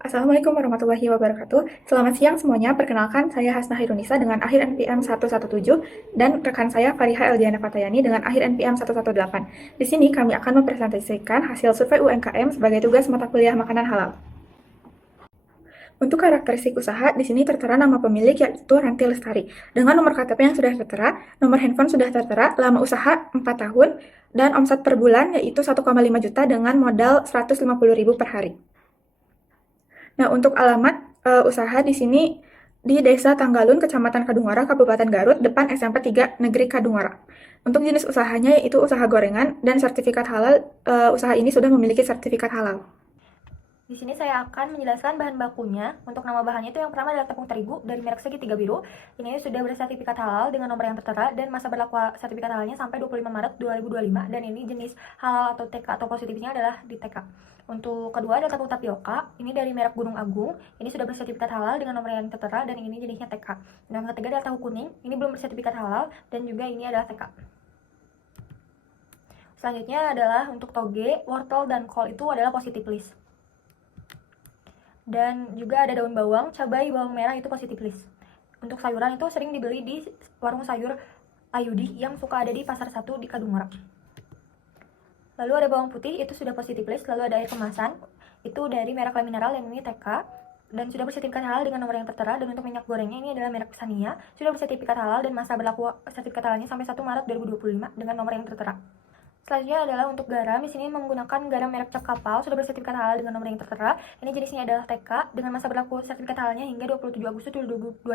Assalamualaikum warahmatullahi wabarakatuh. Selamat siang semuanya. Perkenalkan, saya Hasna Hairunisa dengan akhir NPM 117 dan rekan saya Fariha Eldiana Fatayani dengan akhir NPM 118. Di sini kami akan mempresentasikan hasil survei UMKM sebagai tugas mata kuliah makanan halal. Untuk karakteristik usaha, di sini tertera nama pemilik yaitu Ranti Lestari. Dengan nomor KTP yang sudah tertera, nomor handphone sudah tertera, lama usaha 4 tahun, dan omset per bulan yaitu 1,5 juta dengan modal 150.000 per hari. Nah, untuk alamat usaha di sini di Desa Tanggalun, Kecamatan Kadungora, Kabupaten Garut, depan SMP 3 Negeri Kadungora. Untuk jenis usahanya yaitu usaha gorengan dan sertifikat halal, usaha ini sudah memiliki sertifikat halal. Di sini saya akan menjelaskan bahan bakunya. Untuk nama bahannya itu yang pertama adalah tepung terigu dari merek Segitiga Biru. Ini sudah bersertifikat halal dengan nomor yang tertera dan masa berlaku sertifikat halalnya sampai 25 Maret 2025 dan ini jenis halal atau TK atau positifnya adalah di TK. Untuk kedua ada tepung tapioka, ini dari merek Gunung Agung. Ini sudah bersertifikat halal dengan nomor yang tertera dan ini jenisnya TK. Dan yang ketiga adalah tahu kuning, ini belum bersertifikat halal dan juga ini adalah TK. Selanjutnya adalah untuk toge, wortel, dan kol itu adalah positif list. Dan juga ada daun bawang, cabai, bawang merah itu positif list. Untuk sayuran itu sering dibeli di warung sayur Ayudi yang suka ada di Pasar 1 di Kadungora. Lalu ada bawang putih, itu sudah positif list. Lalu ada air kemasan, itu dari merek La Mineral yang ini TK dan sudah bersertifikat halal dengan nomor yang tertera. Dan untuk minyak gorengnya ini adalah merek Sania, sudah bersertifikat halal dan masa berlaku sertifikat halalnya sampai 1 Maret 2025 dengan nomor yang tertera. Selanjutnya adalah untuk garam. Di sini menggunakan garam merek Cap Kapal, sudah bersertifikat halal dengan nomor yang tertera. Ini jenisnya adalah TK dengan masa berlaku sertifikat halalnya hingga 27 Agustus 2025.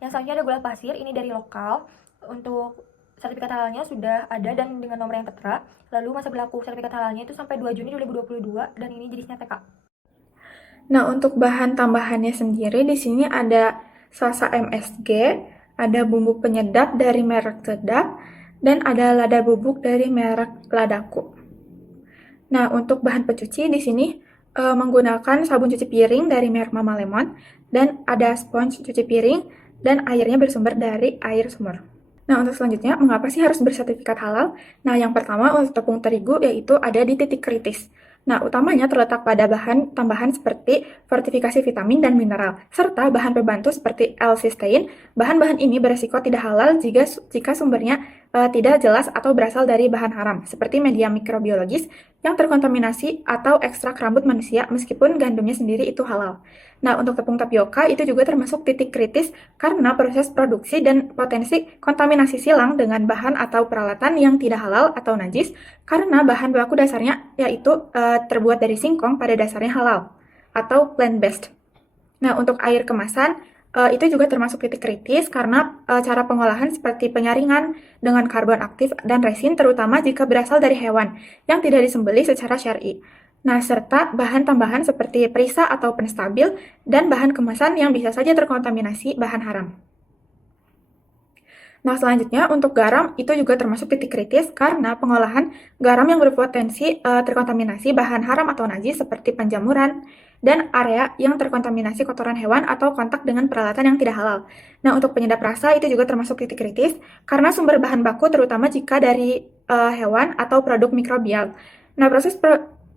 Yang selanjutnya ada gula pasir, ini dari lokal. Untuk sertifikat halalnya sudah ada dan dengan nomor yang tertera. Lalu masa berlaku sertifikat halalnya itu sampai 2 Juni 2022 dan ini jenisnya TK. Nah, untuk bahan tambahannya sendiri di sini ada salsa MSG, ada bumbu penyedap dari merek Sedap, dan ada lada bubuk dari merek Ladaku. Nah, untuk bahan pencuci di sini menggunakan sabun cuci piring dari merek Mama Lemon, dan ada spons cuci piring, dan airnya bersumber dari air sumur. Nah, untuk selanjutnya, mengapa sih harus bersertifikat halal? Nah, yang pertama untuk tepung terigu yaitu ada di titik kritis. Nah, utamanya terletak pada bahan tambahan seperti fortifikasi vitamin dan mineral, serta bahan pembantu seperti L-cysteine. Bahan-bahan ini beresiko tidak halal jika sumbernya tidak jelas atau berasal dari bahan haram, seperti media mikrobiologis yang terkontaminasi atau ekstrak rambut manusia meskipun gandumnya sendiri itu halal. Nah, untuk tepung tapioka itu juga termasuk titik kritis karena proses produksi dan potensi kontaminasi silang dengan bahan atau peralatan yang tidak halal atau najis karena bahan baku dasarnya yaitu terbuat dari singkong pada dasarnya halal atau plant-based. Nah, untuk air kemasan itu juga termasuk titik kritis karena cara pengolahan seperti penyaringan dengan karbon aktif dan resin terutama jika berasal dari hewan yang tidak disembelih secara syar'i. Nah, serta bahan tambahan seperti perisa atau penstabil dan bahan kemasan yang bisa saja terkontaminasi bahan haram. Nah, selanjutnya untuk garam itu juga termasuk titik kritis karena pengolahan garam yang berpotensi terkontaminasi bahan haram atau najis seperti penjamuran dan area yang terkontaminasi kotoran hewan atau kontak dengan peralatan yang tidak halal. Nah, untuk penyedap rasa itu juga termasuk titik kritis karena sumber bahan baku terutama jika dari hewan atau produk mikrobial. Nah,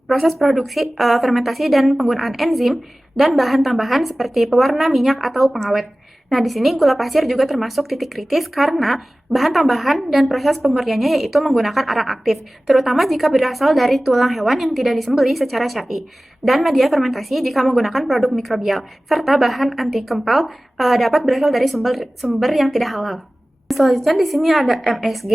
proses produksi, fermentasi dan penggunaan enzim dan bahan tambahan seperti pewarna, minyak atau pengawet. Nah, di sini gula pasir juga termasuk titik kritis karena bahan tambahan dan proses pemurniannya yaitu menggunakan arang aktif, terutama jika berasal dari tulang hewan yang tidak disembelih secara syar'i, dan media fermentasi jika menggunakan produk mikrobial, serta bahan anti kempal dapat berasal dari sumber yang tidak halal. Selanjutnya di sini ada MSG.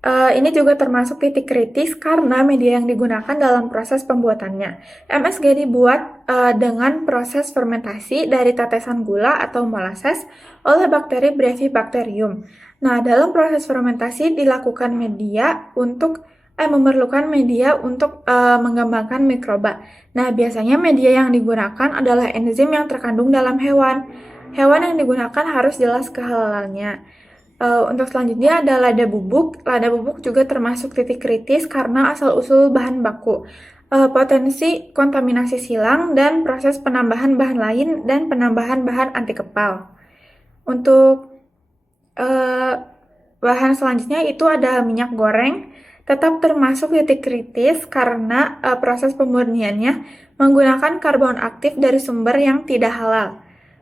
Ini juga termasuk titik kritis karena media yang digunakan dalam proses pembuatannya. MSG dibuat dengan proses fermentasi dari tetesan gula atau molasses oleh bakteri Brevibacterium. Nah, dalam proses fermentasi dilakukan memerlukan media untuk mengembangkan mikroba. Nah, biasanya media yang digunakan adalah enzim yang terkandung dalam hewan. Hewan yang digunakan harus jelas kehalalannya. Untuk selanjutnya ada lada bubuk. Lada bubuk juga termasuk titik kritis karena asal-usul bahan baku, potensi kontaminasi silang, dan proses penambahan bahan lain dan penambahan bahan anti kepal. Untuk bahan selanjutnya itu ada minyak goreng. tetap termasuk titik kritis karena proses pemurniannya menggunakan karbon aktif dari sumber yang tidak halal.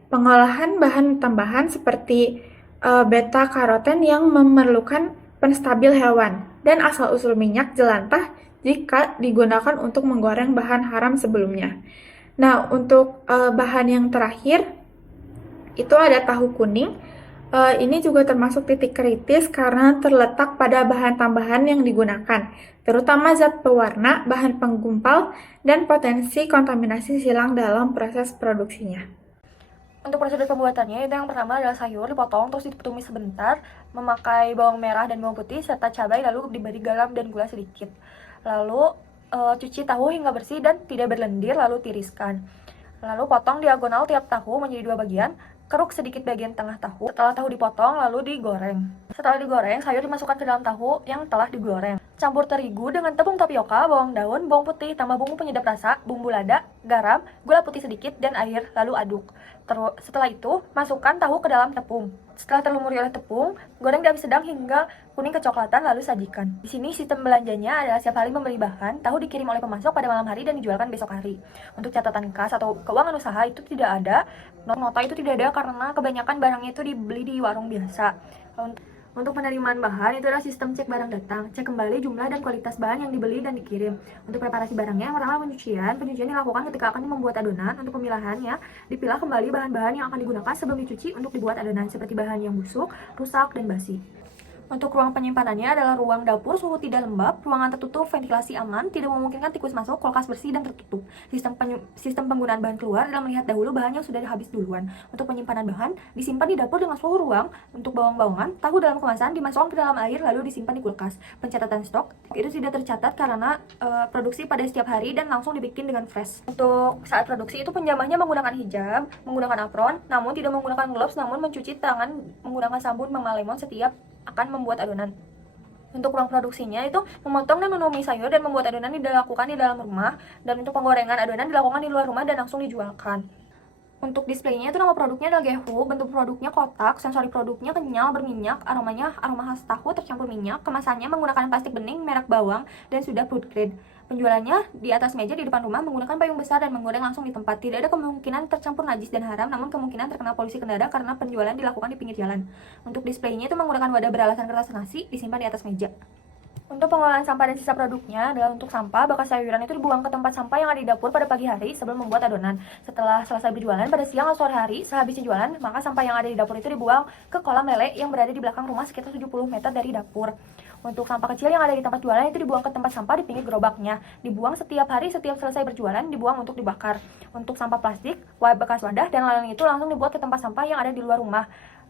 Pengolahan bahan tambahan seperti beta karoten yang memerlukan penstabil hewan dan asal-usul minyak jelantah jika digunakan untuk menggoreng bahan haram sebelumnya. Nah, untuk bahan yang terakhir itu ada tahu kuning. Ini juga termasuk titik kritis karena terletak pada bahan tambahan yang digunakan, terutama zat pewarna, bahan penggumpal, dan potensi kontaminasi silang dalam proses produksinya. Untuk prosedur pembuatannya, itu yang pertama adalah sayur dipotong terus ditumis sebentar, memakai bawang merah dan bawang putih serta cabai, lalu diberi garam dan gula sedikit. Lalu cuci tahu hingga bersih dan tidak berlendir, lalu tiriskan. Lalu potong diagonal tiap tahu menjadi 2 bagian, keruk sedikit bagian tengah tahu. Setelah tahu dipotong, lalu digoreng. Setelah digoreng, sayur dimasukkan ke dalam tahu yang telah digoreng. Campur terigu dengan tepung tapioka, bawang daun, bawang putih, tambah bumbu penyedap rasa, bumbu lada, garam, gula putih sedikit, dan air, lalu aduk. Setelah itu, masukkan tahu ke dalam tepung. Setelah terlumuri oleh tepung, goreng di api sedang hingga kuning kecoklatan, lalu sajikan. Di sini sistem belanjanya adalah setiap kali membeli bahan, tahu dikirim oleh pemasok pada malam hari dan dijualkan besok hari. Untuk catatan kas atau keuangan usaha itu tidak ada, nota itu tidak ada karena kebanyakan barangnya itu dibeli di warung biasa. Untuk penerimaan bahan, itu adalah sistem cek barang datang, cek kembali jumlah dan kualitas bahan yang dibeli dan dikirim. Untuk preparasi barangnya, yang pertama pencucian dilakukan ketika akan membuat adonan. Untuk pemilahannya, dipilah kembali bahan-bahan yang akan digunakan sebelum dicuci untuk dibuat adonan, seperti bahan yang busuk, rusak, dan basi. Untuk ruang penyimpanannya adalah ruang dapur suhu tidak lembab, ruangan tertutup, ventilasi aman, tidak memungkinkan tikus masuk, kulkas bersih dan tertutup. Sistem penggunaan bahan keluar adalah melihat dahulu bahan yang sudah habis duluan. Untuk penyimpanan bahan, disimpan di dapur dengan suhu ruang. Untuk bawang-bawangan, tahu dalam kemasan dimasukkan ke dalam air lalu disimpan di kulkas. Pencatatan stok itu tidak tercatat karena produksi pada setiap hari dan langsung dibikin dengan fresh. Untuk saat produksi itu penjamahnya menggunakan hijab, menggunakan apron, namun tidak menggunakan gloves, namun mencuci tangan menggunakan sabun Mama Lemon setiap akan membuat adonan. Untuk ruang produksinya itu memotong dan menumis sayur dan membuat adonan dilakukan di dalam rumah, dan untuk penggorengan adonan dilakukan di luar rumah dan langsung dijualkan. Untuk displaynya itu nama produknya adalah Gehu, bentuk produknya kotak, sensori produknya kenyal, berminyak, aromanya aroma khas tahu tercampur minyak, kemasannya menggunakan plastik bening merek bawang dan sudah food grade. Penjualannya di atas meja di depan rumah menggunakan payung besar dan menggoreng langsung di tempat. Tidak ada kemungkinan tercampur najis dan haram, namun kemungkinan terkena polusi kendara karena penjualan dilakukan di pinggir jalan. Untuk displaynya itu menggunakan wadah beralasan kertas nasi disimpan di atas meja. Untuk pengolahan sampah dan sisa produknya adalah untuk sampah, bekas sayuran itu dibuang ke tempat sampah yang ada di dapur pada pagi hari sebelum membuat adonan. Setelah selesai berjualan pada siang atau sore hari sehabis jualan, maka sampah yang ada di dapur itu dibuang ke kolam lele yang berada di belakang rumah sekitar 70 meter dari dapur. Untuk sampah kecil yang ada di tempat jualan itu dibuang ke tempat sampah di pinggir gerobaknya. Dibuang setiap hari setiap selesai berjualan, dibuang untuk dibakar. Untuk sampah plastik, bekas wadah, dan lain-lain itu langsung dibuat ke tempat sampah yang ada di luar rumah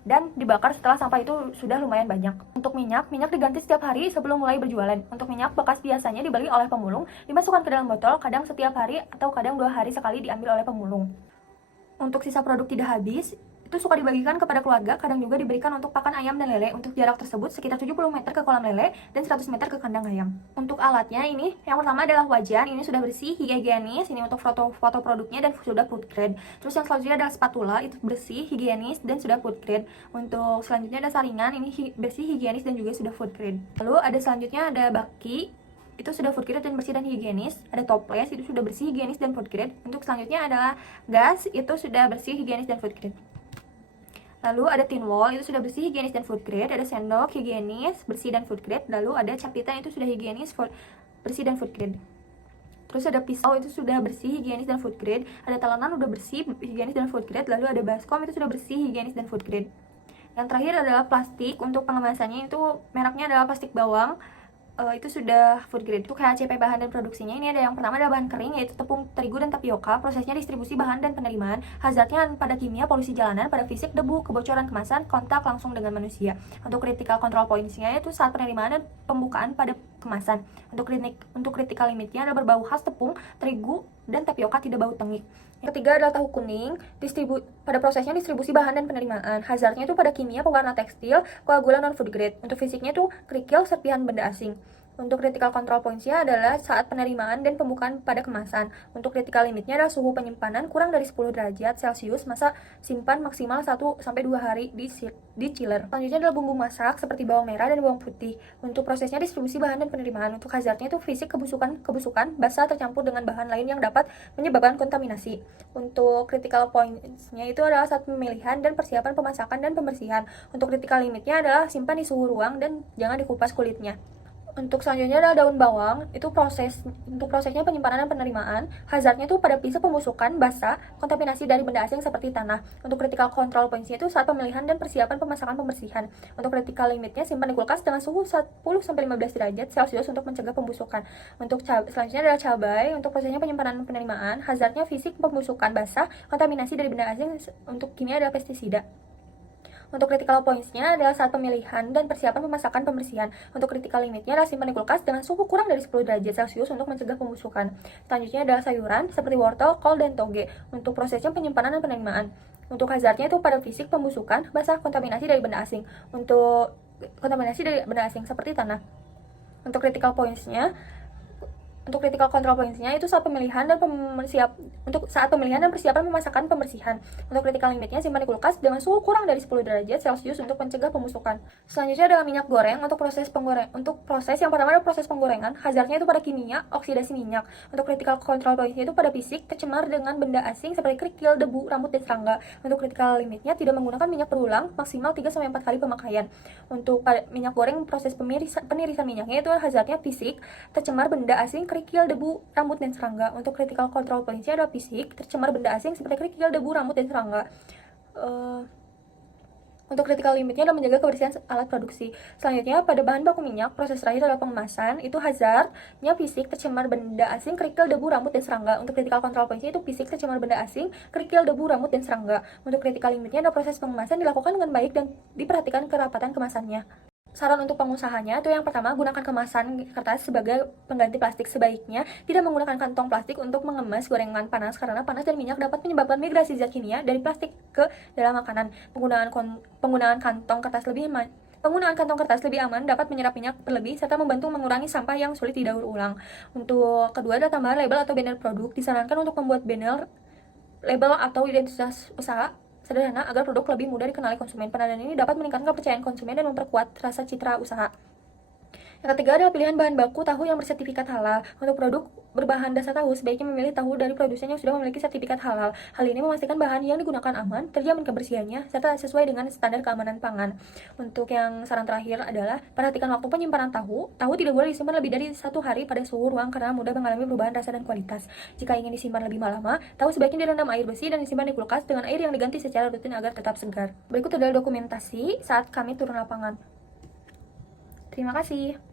dan dibakar setelah sampah itu sudah lumayan banyak. Untuk minyak diganti setiap hari sebelum mulai berjualan. Untuk minyak bekas biasanya dibeli oleh pemulung, dimasukkan ke dalam botol, kadang setiap hari atau kadang 2 hari sekali diambil oleh pemulung. Untuk sisa produk tidak habis, itu suka dibagikan kepada keluarga, kadang juga diberikan untuk pakan ayam dan lele. Untuk jarak tersebut sekitar 70 meter ke kolam lele dan 100 meter ke kandang ayam. Untuk alatnya ini, yang pertama adalah wajan, ini sudah bersih, higienis, ini untuk foto produknya dan sudah food grade. Terus yang selanjutnya adalah spatula, itu bersih, higienis, dan sudah food grade. Untuk selanjutnya ada saringan, ini bersih, higienis, dan juga sudah food grade. Lalu ada selanjutnya ada baki, itu sudah food grade dan bersih dan higienis. Ada toples, itu sudah bersih, higienis, dan food grade. Untuk selanjutnya adalah gas, itu sudah bersih, higienis, dan food grade. Lalu ada tin wall, itu sudah bersih, higienis, dan food grade. Ada sendok, higienis, bersih, dan food grade. Lalu ada cap titan, itu sudah higienis, bersih, dan food grade. Terus ada pisau, itu sudah bersih, higienis, dan food grade. Ada talenan udah bersih, higienis, dan food grade. Lalu ada baskom, itu sudah bersih, higienis, dan food grade. Yang terakhir adalah plastik. Untuk pengemasannya itu mereknya adalah plastik bawang, itu sudah food grade. Untuk HACP bahan dan produksinya ini ada yang pertama adalah bahan kering, yaitu tepung terigu dan tapioka. Prosesnya distribusi bahan dan penerimaan. Hazardnya pada kimia, polusi jalanan, pada fisik, debu, kebocoran kemasan, kontak langsung dengan manusia. Untuk critical control points-nya itu saat penerimaan dan pembukaan pada kemasan. Untuk critical limitnya ada berbau khas tepung terigu dan tapioka tidak bau tengik. Yang ketiga adalah tahu kuning. Pada prosesnya distribusi bahan dan penerimaan. Hazardnya itu pada kimia, pewarna tekstil, koagulan non food grade. Untuk fisiknya itu kerikil, serpihan benda asing. Untuk critical control points-nya adalah saat penerimaan dan pembukaan pada kemasan. Untuk critical limit-nya adalah suhu penyimpanan kurang dari 10 derajat Celcius, masa simpan maksimal 1-2 hari di chiller. Selanjutnya adalah bumbu masak seperti bawang merah dan bawang putih. Untuk prosesnya distribusi bahan dan penerimaan. Untuk hazardnya itu fisik kebusukan basah tercampur dengan bahan lain yang dapat menyebabkan kontaminasi. Untuk critical points-nya itu adalah saat pemilihan dan persiapan pemasakan dan pembersihan. Untuk critical limit-nya adalah simpan di suhu ruang dan jangan dikupas kulitnya. Untuk selanjutnya adalah daun bawang, itu untuk prosesnya penyimpanan dan penerimaan. Hazardnya itu pada fase pembusukan, basah, kontaminasi dari benda asing seperti tanah. Untuk critical control points-nya itu saat pemilihan dan persiapan pemasakan pembersihan. Untuk critical limit-nya simpan di kulkas dengan suhu 10-15 derajat Celcius untuk mencegah pembusukan. Untuk selanjutnya adalah cabai, untuk prosesnya penyimpanan dan penerimaan. Hazardnya fisik pembusukan, basah, kontaminasi dari benda asing. Untuk kimia adalah pestisida. Untuk critical points-nya adalah saat pemilihan dan persiapan pemasakan pembersihan. Untuk critical limit-nya adalah simpan di kulkas dengan suhu kurang dari 10 derajat Celcius untuk mencegah pembusukan. Selanjutnya adalah sayuran seperti wortel, kol, dan toge. Untuk prosesnya penyimpanan dan penerimaan. Untuk hazardnya itu pada fisik pembusukan, basah, kontaminasi dari benda asing. Untuk kontaminasi dari benda asing seperti tanah. Untuk critical points-nya, untuk critical control points-nya itu saat pemilihan dan persiapan pemasakan pembersihan. Untuk critical limit-nya simpan di kulkas dengan suhu kurang dari 10 derajat Celcius untuk mencegah pembusukan. Selanjutnya adalah minyak goreng. Untuk proses yang pertama adalah proses penggorengan. Hazardnya itu pada kimia, oksidasi minyak. Untuk critical control points-nya itu pada fisik, tercemar dengan benda asing seperti kerikil, debu, rambut, dan serangga. Untuk critical limit-nya tidak menggunakan minyak berulang, maksimal 3-4 kali pemakaian. Untuk minyak goreng, proses penirisan minyaknya itu hazardnya fisik, tercemar benda asing, kerikil, debu, rambut, dan serangga. Untuk critical control points-nya adalah fisik, tercemar benda asing seperti kerikil, debu, rambut, dan serangga. Untuk critical limit-nya adalah menjaga kebersihan alat produksi. Selanjutnya, pada bahan baku minyak, proses terakhir adalah pengemasan. Itu hazardnya fisik, tercemar benda asing, kerikil, debu, rambut, dan serangga. Untuk critical control points-nya itu fisik, tercemar benda asing, kerikil, debu, rambut, dan serangga. Untuk critical limit-nya adalah proses pengemasan dilakukan dengan baik dan diperhatikan kerapatan kemasannya. Saran untuk pengusahanya itu yang pertama, gunakan kemasan kertas sebagai pengganti plastik. Sebaiknya tidak menggunakan kantong plastik untuk mengemas gorengan panas karena panas dan minyak dapat menyebabkan migrasi zat kimia dari plastik ke dalam makanan. Penggunaan kantong kertas lebih aman, dapat menyerap minyak berlebih serta membantu mengurangi sampah yang sulit didaur ulang. Untuk kedua adalah tambahan label atau banner produk. Disarankan untuk membuat banner, label atau identitas usaha sederhana agar produk lebih mudah dikenali konsumen. Penandaan ini dapat meningkatkan kepercayaan konsumen dan memperkuat rasa citra usaha. Yang ketiga adalah pilihan bahan baku tahu yang bersertifikat halal. Untuk produk berbahan dasar tahu, sebaiknya memilih tahu dari produsen yang sudah memiliki sertifikat halal. Hal ini memastikan bahan yang digunakan aman, terjamin kebersihannya, serta sesuai dengan standar keamanan pangan. Untuk yang saran terakhir adalah perhatikan waktu penyimpanan tahu. Tahu tidak boleh disimpan lebih dari 1 hari pada suhu ruang karena mudah mengalami perubahan rasa dan kualitas. Jika ingin disimpan lebih lama, tahu sebaiknya direndam air bersih dan disimpan di kulkas dengan air yang diganti secara rutin agar tetap segar. Berikut adalah dokumentasi saat kami turun lapangan. Terima kasih.